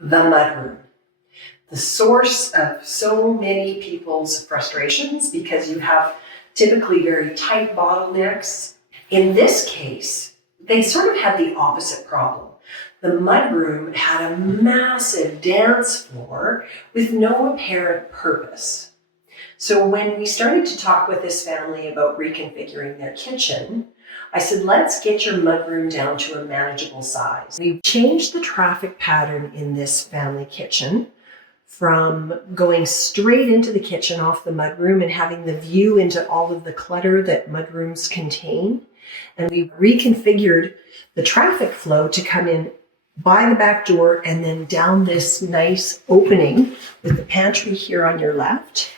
the mudroom. The source of so many people's frustrations because you have typically very tight bottlenecks. In this case, they sort of had the opposite problem. The mudroom had a massive dance floor with no apparent purpose. So when we started to talk with this family about reconfiguring their kitchen, I said, let's get your mudroom down to a manageable size. We changed the traffic pattern in this family kitchen from going straight into the kitchen off the mudroom and having the view into all of the clutter that mudrooms contain. And we reconfigured the traffic flow to come in by the back door and then down this nice opening with the pantry here on your left,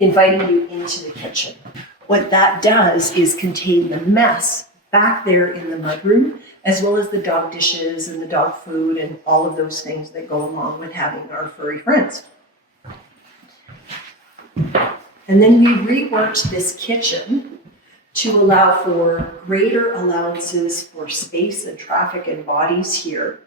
inviting you into the kitchen. What that does is contain the mess back there in the mudroom, as well as the dog dishes and the dog food and all of those things that go along with having our furry friends. And then we reworked this kitchen to allow for greater allowances for space and traffic and bodies here.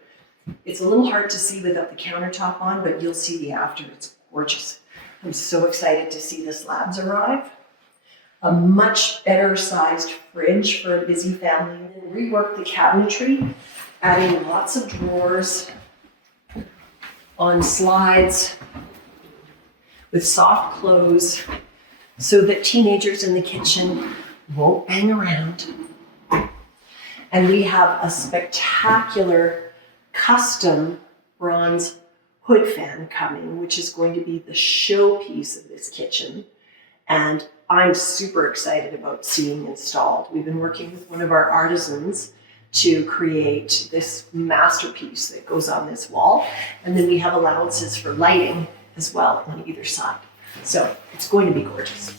It's a little hard to see without the countertop on, but you'll see the after. It's gorgeous. I'm so excited to see the slabs arrive. A much better sized fridge for a busy family. And rework the cabinetry, adding lots of drawers on slides with soft close so that teenagers in the kitchen won't bang around. And we have a spectacular custom bronze hood fan coming, which is going to be the showpiece of this kitchen. And I'm super excited about seeing installed. We've been working with one of our artisans to create this masterpiece that goes on this wall. And then we have allowances for lighting as well on either side. So it's going to be gorgeous.